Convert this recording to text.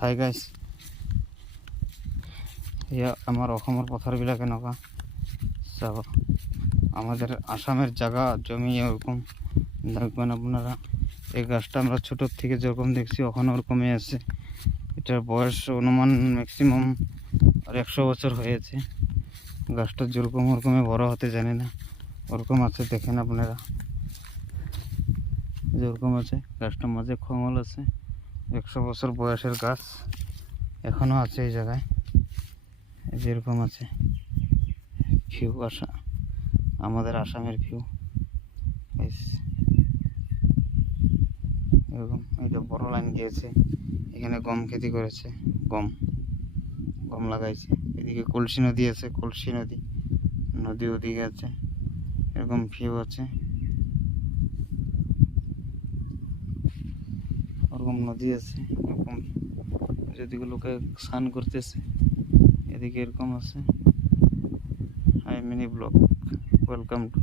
Hi guys, ইয়া আমার অসমৰ পথাৰবিলাক এনেকুৱা চাব। আমাদের আসামের জায়গা জমি ওরকম দেখবেন আপনারা। এই গাছটা আমরা ছোটোর থেকে যেরকম দেখছি ওখানে ওরকমই আছে। এটার বয়স অনুমান ম্যাক্সিমাম 100 বছর হয়েছে। গাছটা যেরকম ওরকমই বড় হতে জানি না, ওরকম আছে। দেখেন আপনারা যেরকম আছে, গাছটার মাঝে খোঙল আছে। 100 বছর বয়সের গাছ এখনো আছে এই জায়গায়, যেরকম আছে। ভিউ আমাদের আসামের ভিউ এরকম। এটা বড় লাইন গিয়েছে, এখানে গম খেতি করেছে, গম গম লাগাইছে। এদিকে কলসি নদী আছে, কলসি নদী ওদিকে আছে। এরকম ভিউ আছে, ওরকম নদী আছে। এরকম যেদিকে লোকে স্নান করতেছে, এদিকে এরকম আছে। Hi mini blog, welcome two